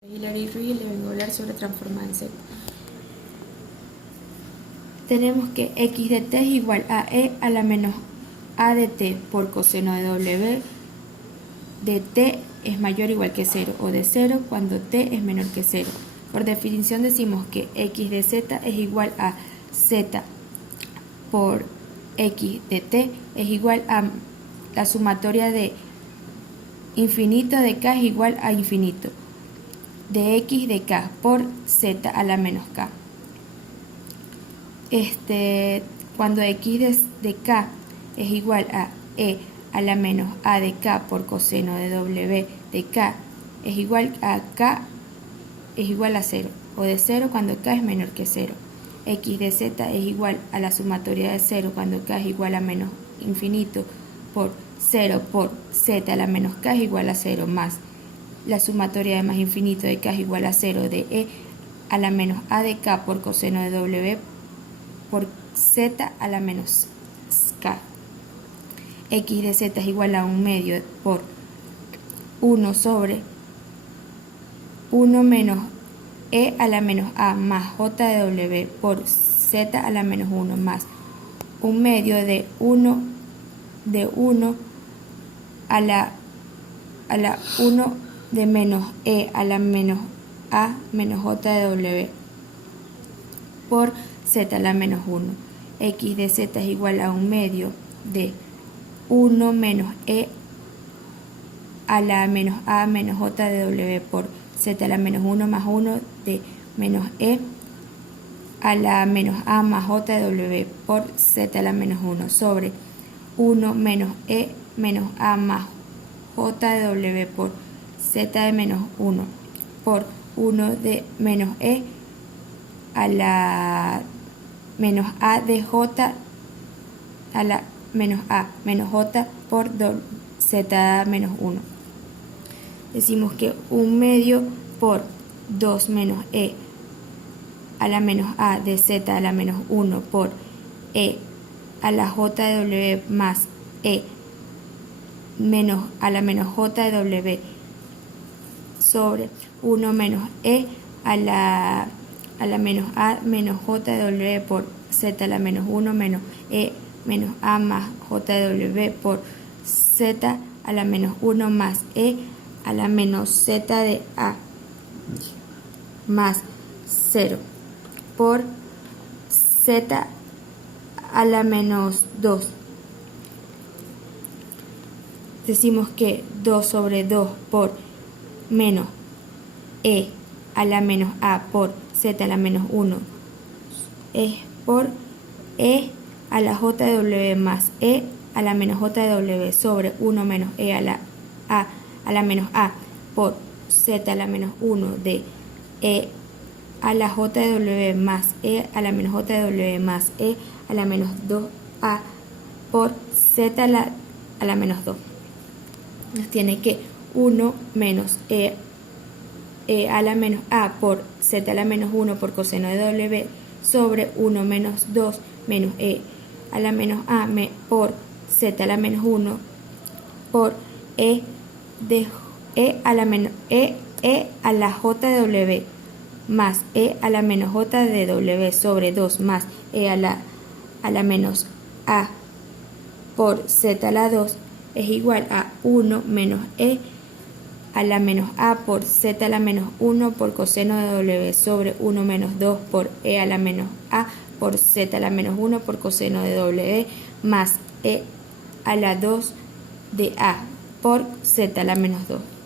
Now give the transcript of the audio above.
Hilary Ruiz, le vengo a hablar sobre transformada en Z. Tenemos que x de t es igual a e a la menos a de t por coseno de w de t es mayor o igual que 0, o de 0 cuando t es menor que 0. Por definición decimos que x de z es igual a z por x de t es igual a la sumatoria de infinito de k es igual a infinito de x de k por z a la menos k. Cuando x de k es igual a e a la menos a de k por coseno de w de k es igual a k es igual a 0, o de 0 cuando k es menor que 0. X de z es igual a la sumatoria de 0 cuando k es igual a menos infinito por 0 por z a la menos k es igual a 0 más la sumatoria de más infinito de k es igual a 0 de e a la menos a de k por coseno de w por z a la menos k. X de z es igual a 1 medio por 1 sobre 1 menos e a la menos a más j de w por z a la menos 1 más 1 medio de 1 a la 1 de menos e a la menos a menos j de w por z a la menos 1. X de z es igual a 1 medio de 1 menos e a la menos a menos j de w por z a la menos 1 más 1 de menos e a la menos a más j de w por z a la menos 1 sobre 1 menos e menos a más j de w por z de menos 1 por 1 de menos e a la menos a de j a la menos a menos j por z menos 1. Decimos que 1 medio por 2 menos e a la menos a de z a la menos 1 por e a la j de w más e menos a la menos j de w sobre 1 menos e a la menos a menos j de w por z a la menos 1 menos e menos a más j de w por z a la menos 1 más e a la menos z de a más 0 por z a la menos 2. Decimos que 2 sobre 2 por menos e a la menos a por z a la menos 1 es por e a la j de w más e a la menos j de w sobre 1 menos e a la menos a por z a la menos 1 de e a la j de w más e a la menos j de w más e a la menos 2a por z a la menos 2. Nos tiene que 1 menos e a la menos a por z a la menos 1 por coseno de w sobre 1 menos 2 menos e a la menos a por z a la menos 1 por e de a la menos e a la j de w más e a la menos j de w sobre 2 más e a la menos a por z a la 2 es igual a 1 menos e a la menos a por z a la menos 1 por coseno de w sobre 1 menos 2 por e a la menos a por z a la menos 1 por coseno de w más e a la 2 de a por z a la menos 2.